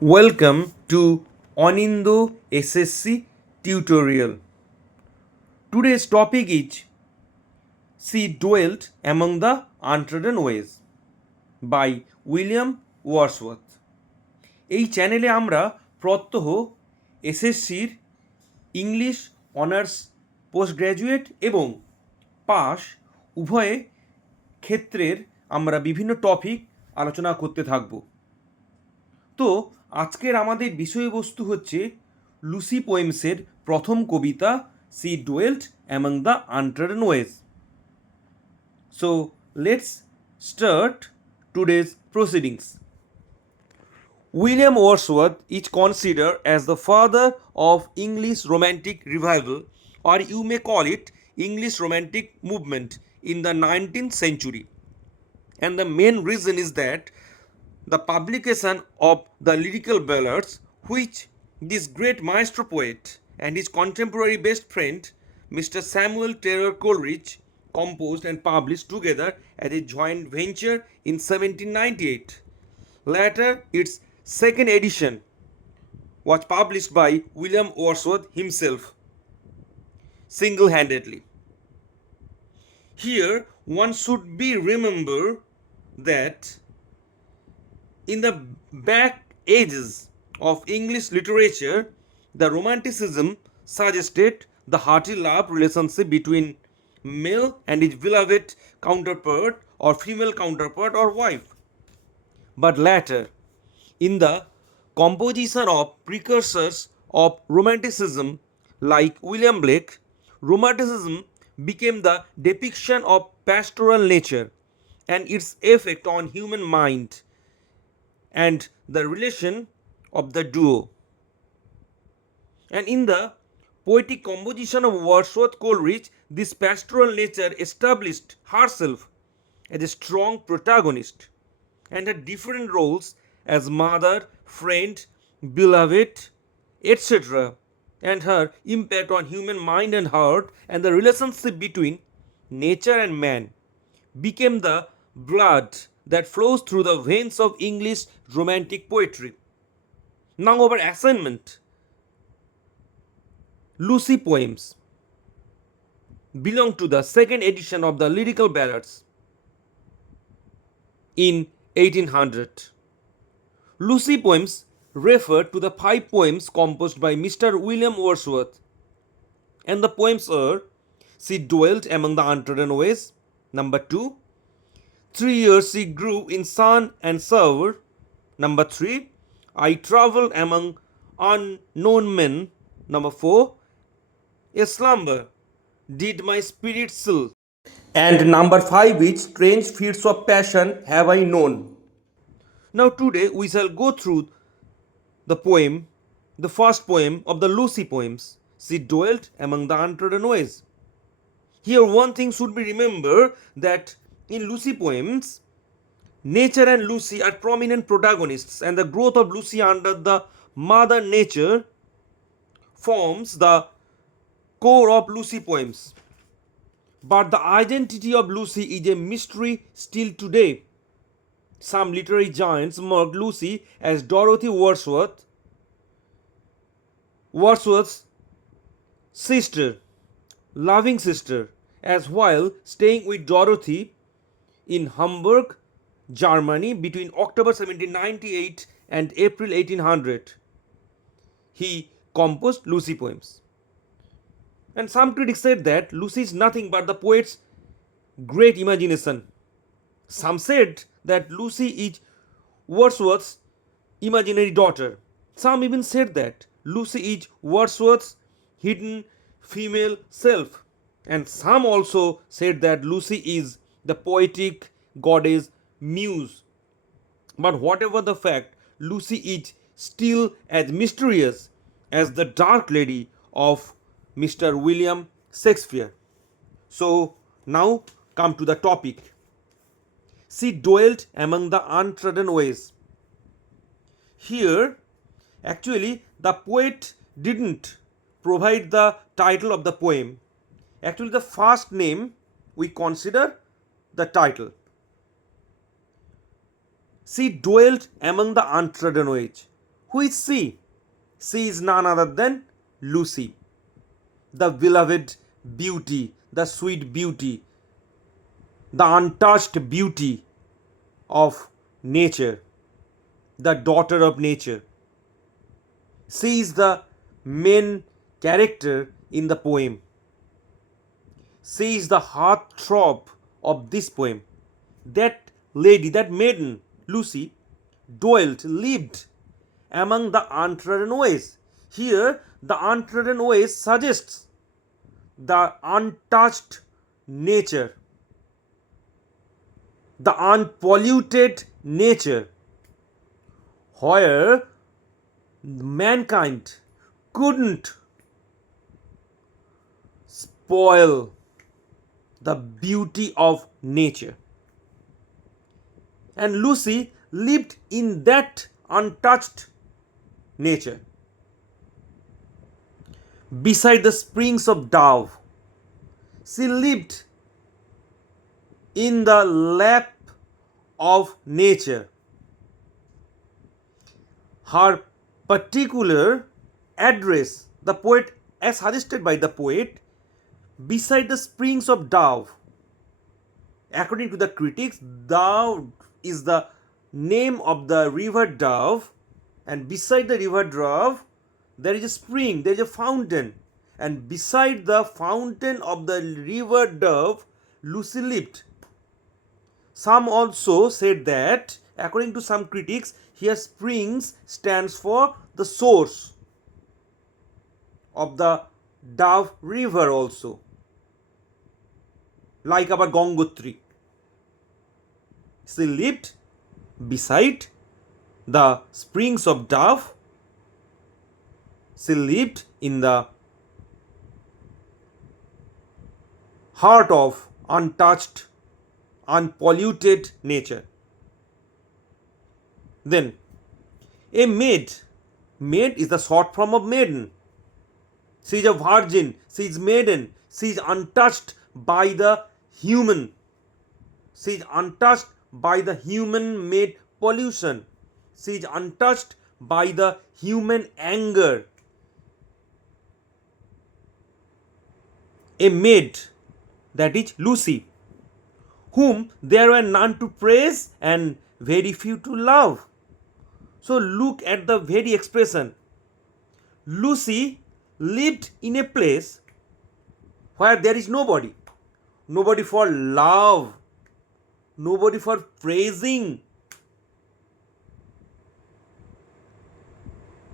Welcome to Onindo SSC tutorial. Today's topic is She Dwelt Among the Untrodden Ways by William Wordsworth. এই চ্যানেলে আমরা প্রত্যহ এসএসসির English honours post graduate এবং pass উভয়ে ক্ষেত্রের আমরা বিভিন্ন টপিক আলোচনা করতে থাকব। তো আজকের আমাদের বিষয়বস্তু হচ্ছে লুসি পোয়েমসের প্রথম কবিতা she dwelt among the untrodden ways. So let's start today's proceedings. William Wordsworth is considered as the father of English Romantic Revival, or you may call it English Romantic movement in the 19th century. And the main reason is that the publication of the lyrical ballads, which this great maestro poet and his contemporary best friend, Mr. Samuel Taylor Coleridge, composed and published together as a joint venture in 1798. Later, its second edition was published by William Wordsworth himself, single-handedly. Here, one should be remember that in the back ages of English literature, the Romanticism suggested the hearty love relationship between male and his beloved counterpart or female counterpart or wife. But later, in the composition of precursors of Romanticism like William Blake, Romanticism became the depiction of pastoral nature and its effect on human mind and the relation of the duo. And in the poetic composition of Wordsworth Coleridge, this pastoral nature established herself as a strong protagonist and had different roles as mother, friend, beloved, etc. And her impact on human mind and heart and the relationship between nature and man became the blood that flows through the veins of English romantic poetry. Now our assignment. Lucy poems belong to the second edition of the lyrical ballads in 1800. Lucy poems refer to the 5 poems composed by Mr. William Wordsworth, and the poems are She Dwelt Among the Untrodden Ways, number 2, 3 years she grew in sun and shower, number 3, I Travelled Among Unknown Men, number 4, A Slumber Did My Spirit Still, and number 5 is Strange Feats of Passion Have I Known. Now today we shall go through the first poem of the Lucy poems, She Dwelt Among the Untrodden Ways. Here one thing should be remembered, that in Lucy poems, nature and Lucy are prominent protagonists, and the growth of Lucy under the mother nature forms the core of Lucy poems. But the identity of Lucy is a mystery still today. Some literary giants marked Lucy as Dorothy Wordsworth's sister, loving sister, as while staying with Dorothy in Hamburg, Germany between October 1798 and April 1800, he composed Lucy poems. And some critics said that Lucy is nothing but the poet's great imagination. Some said that Lucy is Wordsworth's imaginary daughter. Some even said that Lucy is Wordsworth's hidden female self. And some also said that Lucy is the poetic goddess Muse. But whatever the fact, Lucy is still as mysterious as the Dark Lady of Mr. William Shakespeare. So now come to the topic. She dwelt among the untrodden ways. Here, actually, the poet didn't provide the title of the poem. Actually, the first name we consider the title. She dwelt among the untrodden ways. Who is she? She is none other than Lucy, the beloved beauty, the sweet beauty, the untouched beauty of nature, the daughter of nature. She is the main character in the poem. She is the heartthrob of this poem. That lady, that maiden, Lucy, dwelt, lived among the untrodden ways. Here, the untrodden ways suggests the untouched nature, the unpolluted nature, where mankind couldn't spoil the beauty of nature. And Lucy lived in that untouched nature. Beside the springs of Dove, she lived in the lap of nature. Her particular address, the poet, as suggested by the poet, beside the springs of Dove. According to the critics, Dove is the name of the river Dove, and beside the river Dove, there is a spring, there is a fountain, and beside the fountain of the river Dove, Lucy lived. Some also said that, according to some critics, here springs stands for the source of the Dove river also, like our Gangotri. She lived beside the springs of Dove. She lived in the heart of untouched, unpolluted nature. Then, a maid. Maid is the short form of maiden. She is a virgin, she is maiden, she is untouched by the human. She is untouched by the human made pollution. She is untouched by the human anger. A maid, that is Lucy, whom there were none to praise and very few to love. So look at the very expression. Lucy lived in a place where there is nobody. Nobody for love. Nobody for praising.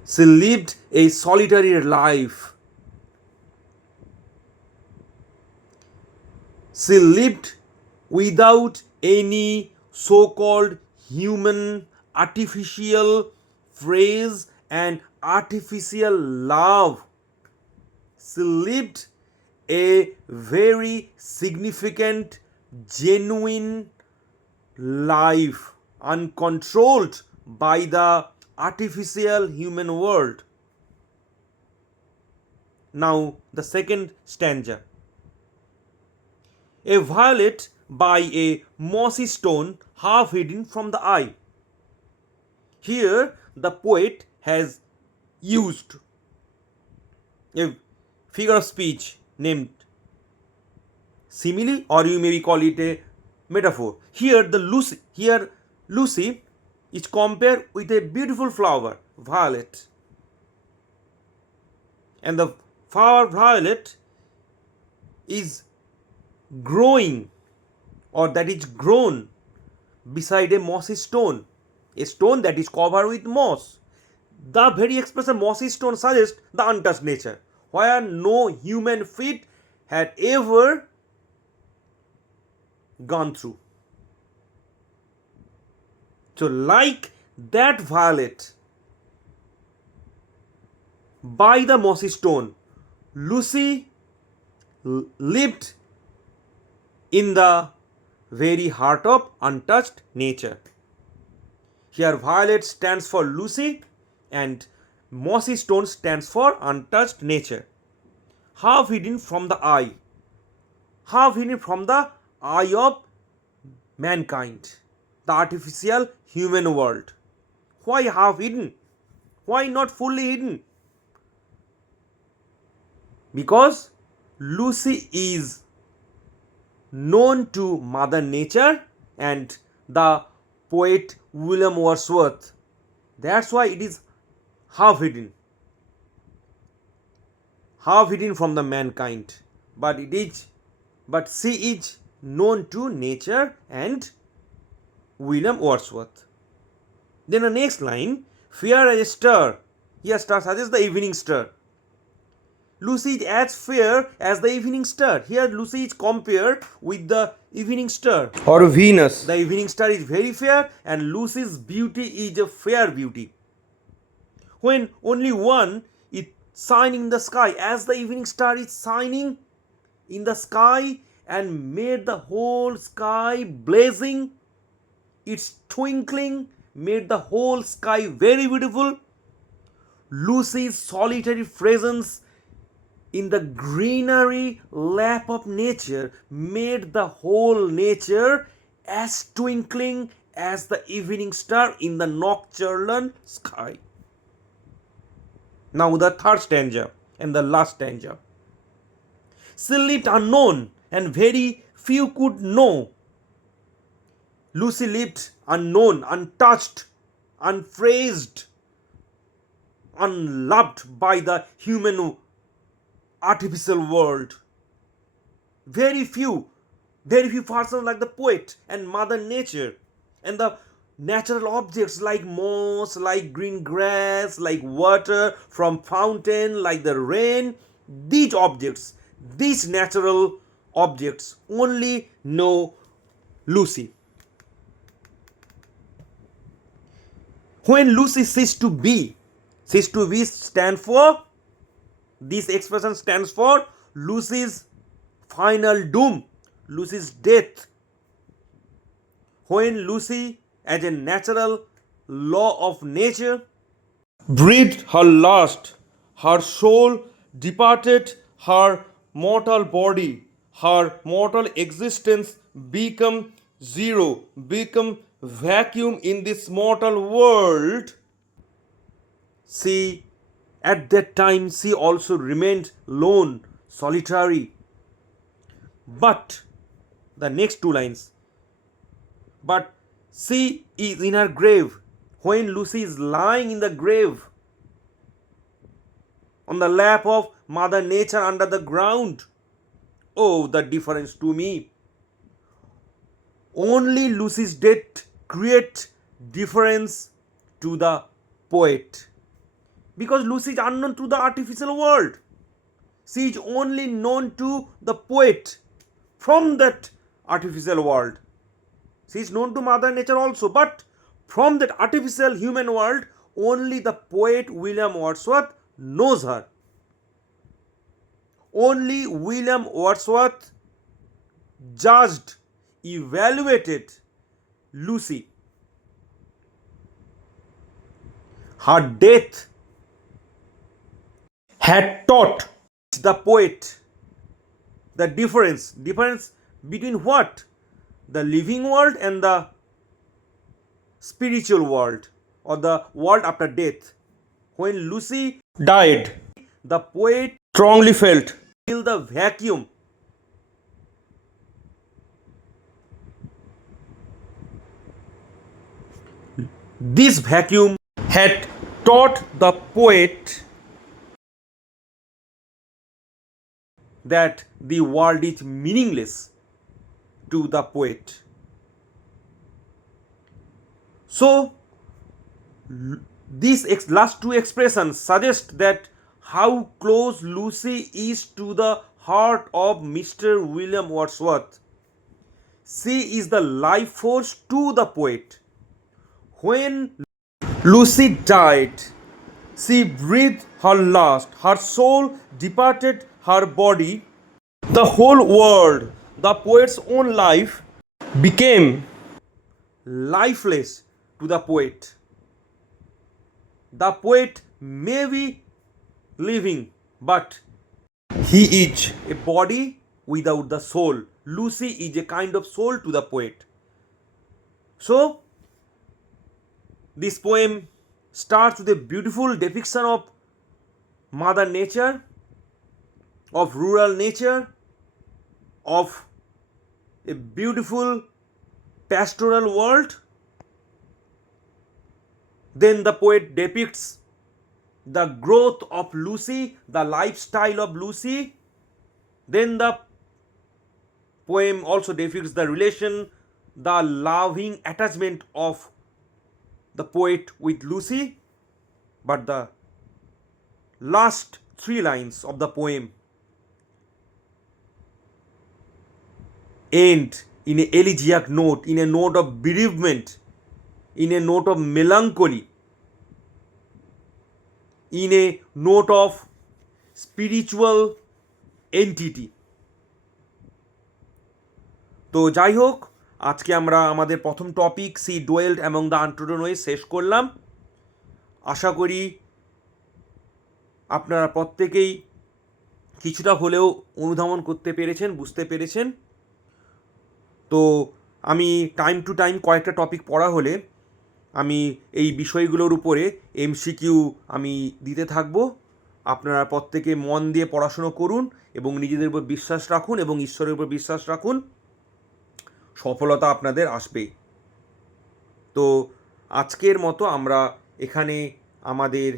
She lived a solitary life. She lived without any so-called human artificial praise and artificial love. She lived a very significant, genuine life, uncontrolled by the artificial human world. Now, the second stanza. A violet by a mossy stone half hidden from the eye. Here, the poet has used a figure of speech named simile, or you maybe call it a metaphor. Here Lucy is compared with a beautiful flower, violet. And the flower violet is growing, or that is grown beside a mossy stone, a stone that is covered with moss. The very expression mossy stone suggests the untouched nature, where no human feet had ever gone through. So, like that violet by the mossy stone, Lucy lived in the very heart of untouched nature. Here, violet stands for Lucy and mossy stone stands for untouched nature. Half hidden from the eye. Half hidden from the eye of mankind, the artificial human world. Why half hidden? Why not fully hidden? Because Lucy is known to Mother Nature and the poet William Wordsworth. That's why it is half hidden from the mankind. But she is known to nature and William Wordsworth. Then the next line, fair as a star. Here star suggests the evening star. Lucy is as fair as the evening star. Here Lucy is compared with the evening star or Venus. The evening star is very fair and Lucy's beauty is a fair beauty. When only one is shining in the sky, as the evening star is shining in the sky and made the whole sky blazing, its twinkling made the whole sky very beautiful. Lucy's solitary presence in the greenery lap of nature made the whole nature as twinkling as the evening star in the nocturnal sky. Now the third stanza and the last stanza. She lived unknown and very few could know. Lucy lived unknown, untouched, unpraised, unloved by the human artificial world. Very few persons like the poet and Mother Nature and the natural objects like moss, like green grass, like water from fountain, like the rain. These natural objects only know Lucy. When Lucy ceased to be stand for, this expression stands for Lucy's final doom, Lucy's death. When Lucy, as a natural law of nature, breathed her last, her soul departed her mortal body, her mortal existence become zero, become vacuum in this mortal world. At that time she also remained lone, solitary. But the next two lines, but she is in her grave. When Lucy is lying in the grave, on the lap of Mother Nature under the ground. Oh, the difference to me. Only Lucy's death creates difference to the poet. Because Lucy is unknown to the artificial world. She is only known to the poet from that artificial world. She is known to Mother Nature also, but from that artificial human world, only the poet William Wordsworth knows her. Only William Wordsworth judged, evaluated Lucy. Her death had taught the poet the difference between what? The living world and the spiritual world, or the world after death. When Lucy died, the poet strongly felt the vacuum. This vacuum had taught the poet that the world is meaningless to the poet. So, these last two expressions suggest that how close Lucy is to the heart of Mr. William Wordsworth. She is the life force to the poet. When Lucy died, she breathed her last, her soul departed her body. The whole world, the poet's own life, became lifeless to the poet. The poet may be living, but he is a body without the soul. Lucy is a kind of soul to the poet. So, this poem starts with a beautiful depiction of mother nature, of rural nature, of a beautiful pastoral world. Then the poet depicts the growth of Lucy, the lifestyle of Lucy. Then the poem also depicts the relation, the loving attachment of the poet with Lucy. But the last 3 lines of the poem end in an elegiac note, in a note of bereavement, in a note of melancholy, in a note of spiritual entity. তো যাই হোক, আজকে আমরা আমাদের প্রথম topic she dwelt among the untrodden way শেষ করলাম। আশা করি আপনারা প্রত্যেকেই কিছুটা হলেও অনুধাবন করতে পেরেছেন, বুঝতে পেরেছেন। তো আমি টাইম টু টাইম কয়েকটা টপিক পড়া হলে আমি এই বিষয়গুলোর উপরে এমসিকিউ আমি দিতে থাকবো। আপনারা প্রত্যেকে মন দিয়ে পড়াশুনো করুন এবং নিজেদের উপর বিশ্বাস রাখুন এবং ঈশ্বরের উপর বিশ্বাস রাখুন, সফলতা আপনাদের আসবেই। তো আজকের মতো আমরা এখানে আমাদের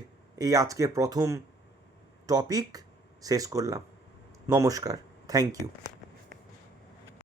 এই আজকের প্রথম টপিক শেষ করলাম। নমস্কার, থ্যাংক ইউ।